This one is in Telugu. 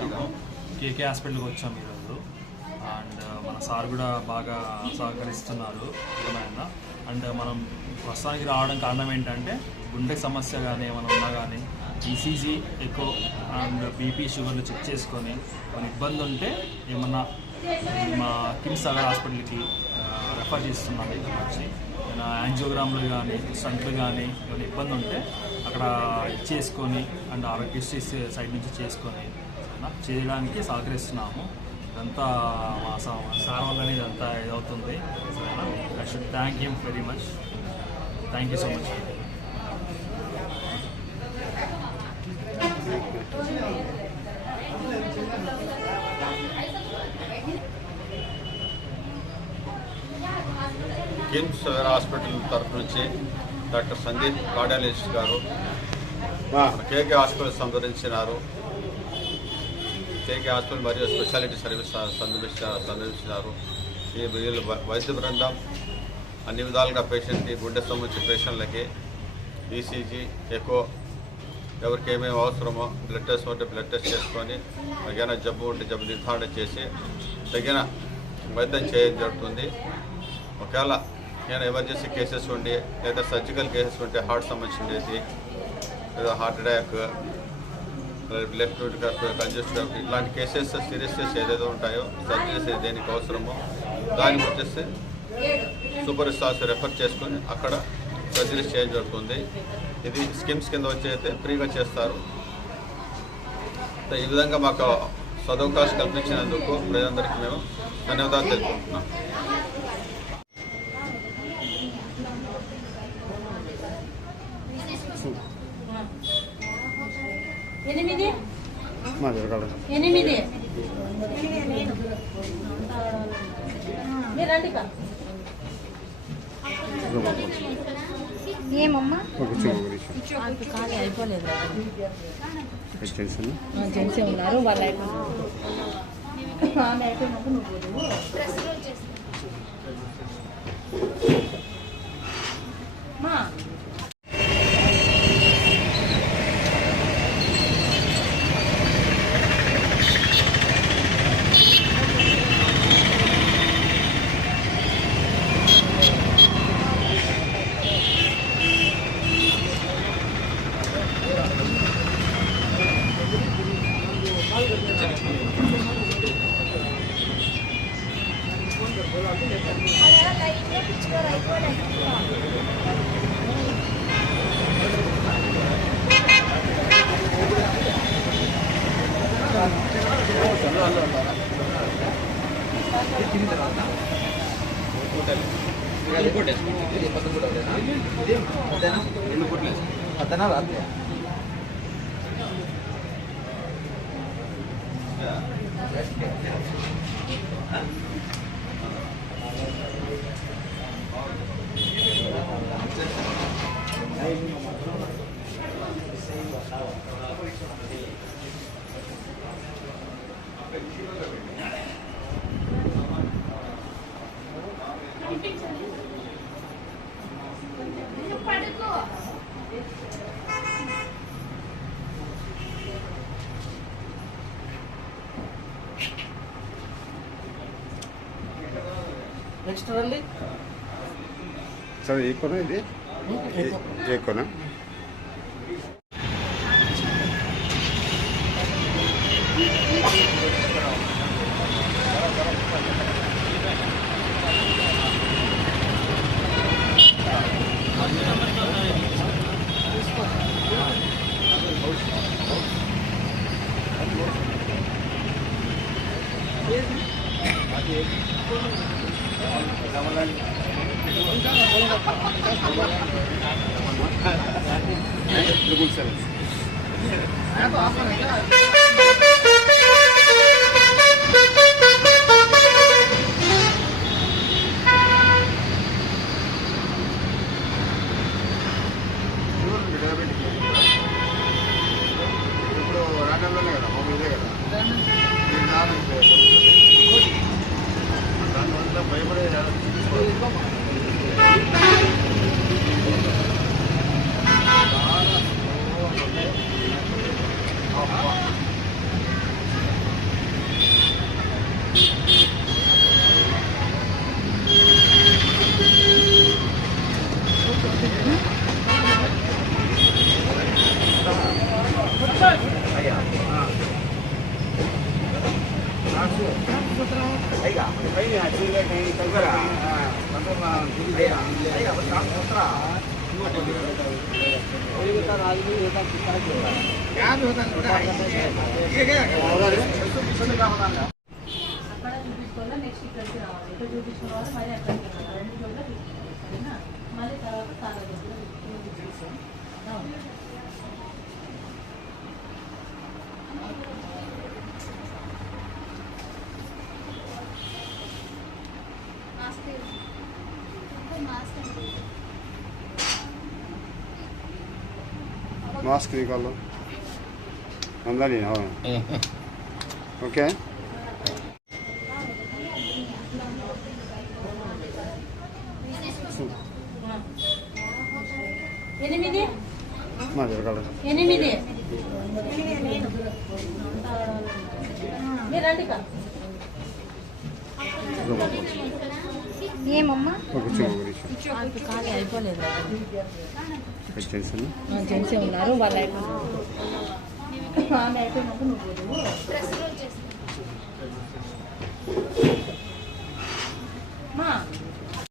వచ్చాము. కేకే హాస్పిటల్కి వచ్చాము ఈరోజు. అండ్ మన సార్ కూడా బాగా సహకరిస్తున్నారు. అండ్ మనం ప్రస్తుతానికి రావడం కారణం ఏంటంటే గుండె సమస్య కానీ ఏమైనా ఉన్నా కానీ ఈసీజీ ఎకో అండ్ బీపీ షుగర్లు చెక్ చేసుకొని మన ఇబ్బంది ఉంటే ఏమన్నా మా కిమ్స్ సాగర్ హాస్పిటల్కి రెఫర్ చేస్తున్నాను. ఇక్కడ వచ్చి యాంజియోగ్రామ్లు కానీ స్టంట్లు కానీ ఏమైనా ఇబ్బంది ఉంటే అక్కడ చేసుకొని అండ్ ఆరోగ్యశ్రీ సైడ్ నుంచి చేసుకొని చేయడానికి సహకరిస్తున్నాము. ఇదంతా మా సార్ వల్లనే ఇదంతా ఇదవుతుంది. సరేనా? I should thank him very much. Thank you so much. KIMS hospital తరఫు నుంచి డాక్టర్ సందీప్ కార్డియాలజిస్ట్ గారు కేకే హాస్పిటల్ సందర్శించినారు. కేకే హాస్పిటల్ మరియు స్పెషాలిటీ సర్వీస్ సందర్శించినారు. ఈ వీళ్ళు వైద్య బృందం అన్ని విధాలుగా పేషెంట్కి గుండె సంబంధించిన పేషెంట్లకి ఈసీజీ ఎకో ఎవరికి ఏమేమి అవసరమో బ్లడ్ టెస్ట్ ఉంటే బ్లడ్ టెస్ట్ చేసుకొని తగిన జబ్బు ఉంటే జబ్బు నిర్ధారణ చేసి తగిన వైద్యం చేయడం జరుగుతుంది. ఒకవేళ ఏమైనా ఎమర్జెన్సీ కేసెస్ ఉండి లేదా సర్జికల్ కేసెస్ ఉంటే హార్ట్ సంబంధించినది లేదా హార్ట్ అటాక్ బ్లడ్ కంజెస్షన్ ఇట్లాంటి కేసెస్ సీరియస్ కేసెస్ ఏదైతే ఉంటాయో సర్జరీస్ దేనికి అవసరమో దానికి వచ్చేసి సూపర్ స్టార్స్ రెఫర్ చేసుకొని అక్కడ సర్జరీస్ చేయడం జరుగుతుంది. ఇది స్కీమ్స్ కింద వచ్చి అయితే ఫ్రీగా చేస్తారు. ఈ విధంగా మాకు సదవకాశం కల్పించినందుకు ప్రజలందరికీ మేము ధన్యవాదాలు తెలుపుకుంటున్నాం. ఏమమ్మా అయిపోలేదు. జెంట్స్ ఉన్నారు వాళ్ళు అయిపోయినప్పుడు నువ్వు నెక్స్ట్ రండి సార్. ఏ కొన ఇది? ఏ కొన? ఇప్పుడు రాగంలోనే కదా మామూలు ఇదే కదా దానివల్ల భయపడే అక్కడ చూపించుకోవాలి, నెక్స్ట్ ఇక్కడికి రావాలి. ఇక్కడ చూపించుకున్న వాళ్ళు మళ్ళీ అక్కడికి రావాలి. 2 చోట్ల చూపించుకోవాలి, సరేనా? మళ్ళీ తర్వాత చాలా దగ్గర చూపించేసాం. मास्क निकालो अंदर ही ना ओके 8 మా జరగాలి 8 మీరు రండి కా ఏమమ్మా ఒక చిన్న ఖాళీ అయిపోలేదు. వచ్చేసాను జెంట్సే ఉన్నారు, వాళ్ళ ఆమె అయిపోయినాక నువ్వు మా